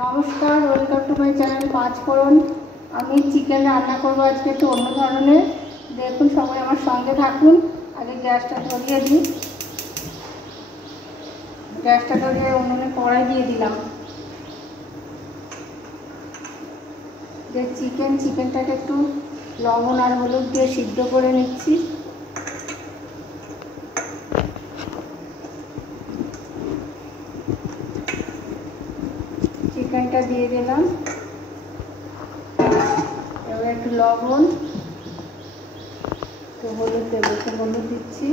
নমস্কার, welcome to my channel পাঁচফোড়ন। আমি chicken রান্না করবো আজকে একটু অন্য ধরনের। দেখুন, সবাই আমার সঙ্গে থাকুন। আগে গ্যাসটা ধরিয়ে দিই। গ্যাসটা ধরিয়ে উনুনে কড়াই দিয়ে দিলাম। যে চিকেনটাকে একটু লবণ আর হলুদ দিয়ে সিদ্ধ করে নিচ্ছি। চিকেনটা দিয়ে দিলাম। এবার একটু লবণ, একটু হলুদ দেবো, একটু হলুদ দিচ্ছি।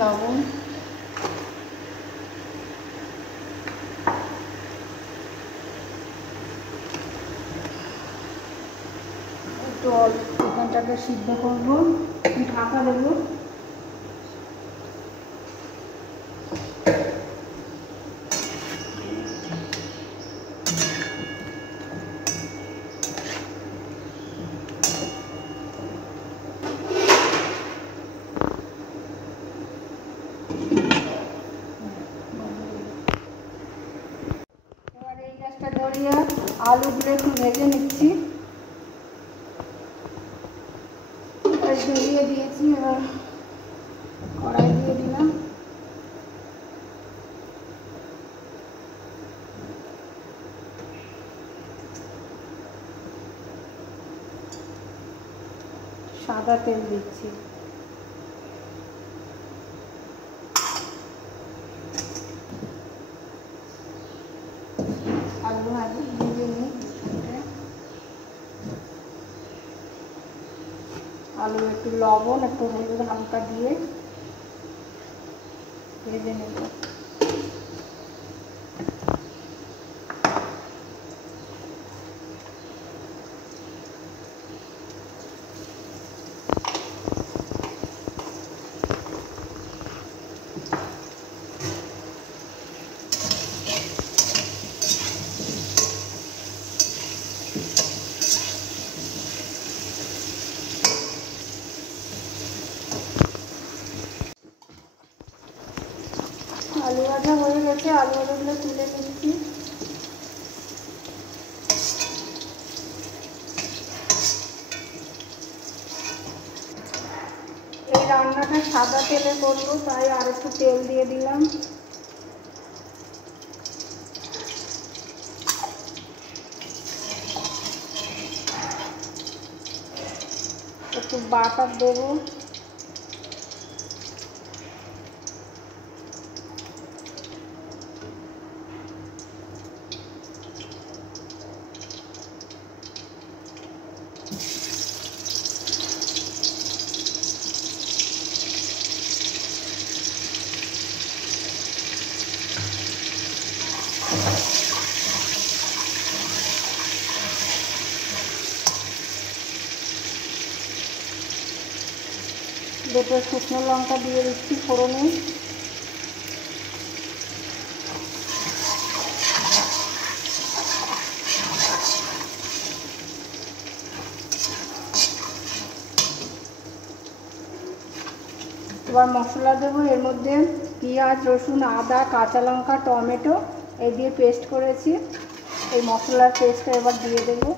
লবণ, একটু চিকেনটাকে সিদ্ধ করবো, ঢাকা দেবো। এবার এই গ্যাসটা ধরিয়ে আলুগুলো একটু ভেজে নিচ্ছি। ধরিয়ে দিয়েছি, এবার কড়াই দিয়ে দিলাম। সাদা তেল দিচ্ছি। আলু ভেজে নিই। আলু একটু লবণ, একটু হলুদ হালকা দিয়ে ভেজে নেব। আলু ভাজা হয়ে গেছে, আলু ভাজাগুলো তুলে নিচ্ছি। এই রান্নাটা সাদা তেলে করবো, তাই আর একটু তেল দিয়ে দিলাম। একটু বাটার দেবো। দুটো শুকনো লঙ্কা দিয়ে দিচ্ছি ফোড়নে। এবার মশলা দেবো। এর মধ্যে পেঁয়াজ, রসুন, আদা, কাঁচা লঙ্কা, টমেটো এই দিয়ে পেস্ট করেছি। এই মশলার পেস্টটা এবার দিয়ে দেবো।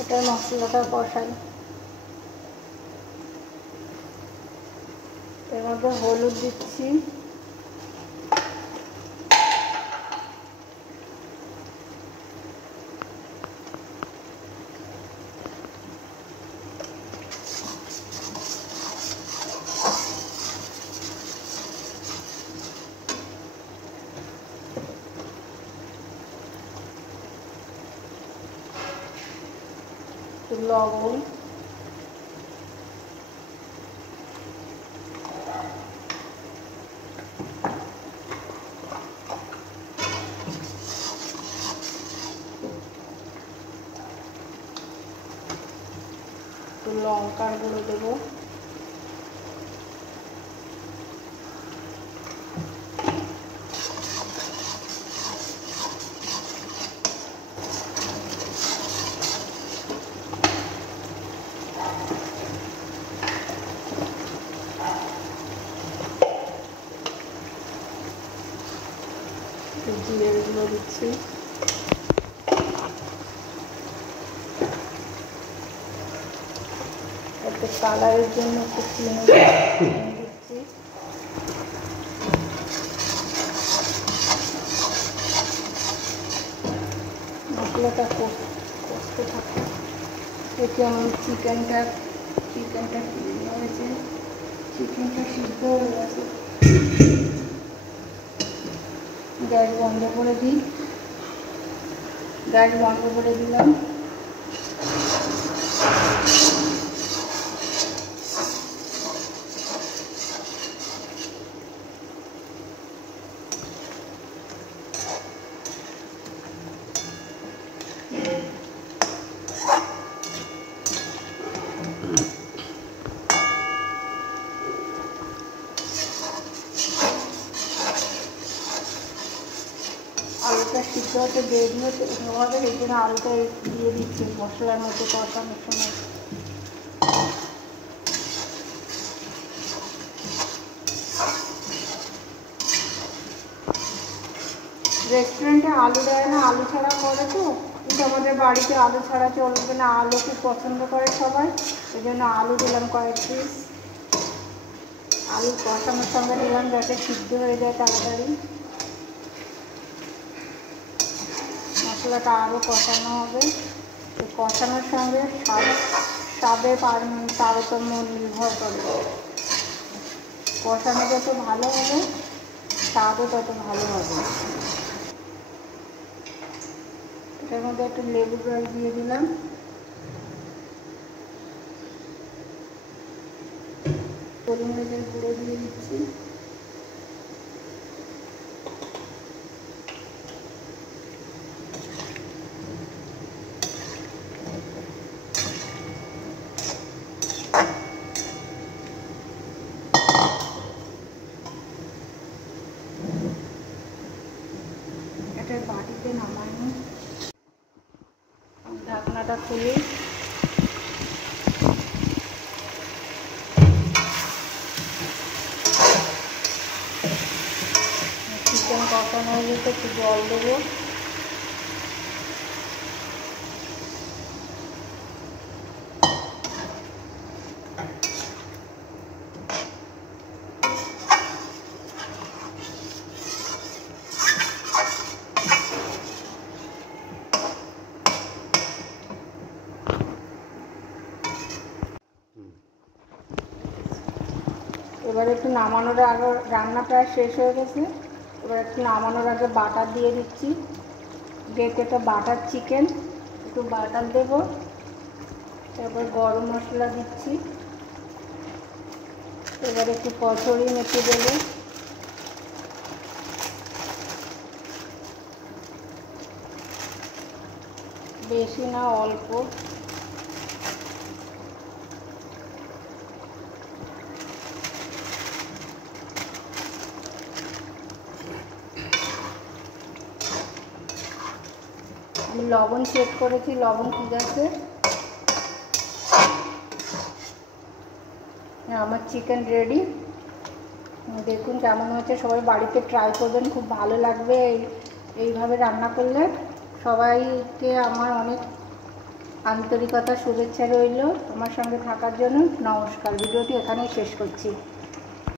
এটার মশলাটা কষাই। এর মধ্যে হলুদ দিচ্ছি, লবণ, লঙ্কার গুঁড়ো দেবো, জিরের গুঁড়ো দিচ্ছি, একটু কালারের জন্য একটু চিনি দিচ্ছি, মশলাটা কষতে থাকে। এতে আমার চিকেনটা হয়েছে, চিকেনটা সিদ্ধ হয়ে গেছে। গ্যাস বন্ধ করে দিই, গ্যাস বন্ধ করে দিলাম। আলুটা সিদ্ধ হতে দেরি হতে হবে, এই জন্য আলুটা দিয়ে দিচ্ছি মশলার মধ্যে কষানোর সময়। রেস্টুরেন্টে আলু দেয় না, আলু ছাড়া করে তো, কিন্তু আমাদের বাড়িতে আলু ছাড়া চলবে না, আলু খুব পছন্দ করে সবাই, এই জন্য আলু দিলাম কয়েক পিস। আলু কষানোর সঙ্গে দিলাম যাতে সিদ্ধ হয়ে যায় তাড়াতাড়ি। মশলাটা আরও কষানো হবে, কষানোর সঙ্গে স্বাদের তারতম্য নির্ভর করে। কষানো যত ভালো হবে স্বাদও তত ভালো হবে। এটার মধ্যে একটু লেবুর রস দিয়ে দিলাম, গোলমরিচের গুঁড়ো দিয়ে দিচ্ছি, এটা বাটিতে নামানো। ঢাকনাটা খুলে চিকেন কষানো হয়ে গেছে, একটু জল দেবো, এবার একটু নামানোর আগে, রান্না প্রায় শেষ হয়ে গেছে, এবার একটু নামানোর আগে বাটার দিয়ে দিচ্ছি, যেহেতু এটা বাটার চিকেন একটু বাটার দেব, তারপর গরম মশলা দিচ্ছি, এবার একটু কচুরি মেখে দেবো, বেশি না অল্প, আমি লবণ চেক করেছি, লবণ ঠিক আছে। আমার চিকেন রেডি, দেখুন কেমন হয়েছে, সবাই বাড়িতে ট্রাই করবেন, খুব ভালো লাগবে এইভাবে রান্না করলে। সবাইকে আমার অনেক আন্তরিকতা শুভেচ্ছা রইল আমার সঙ্গে থাকার জন্য। নমস্কার, ভিডিওটি এখানেই শেষ করছি।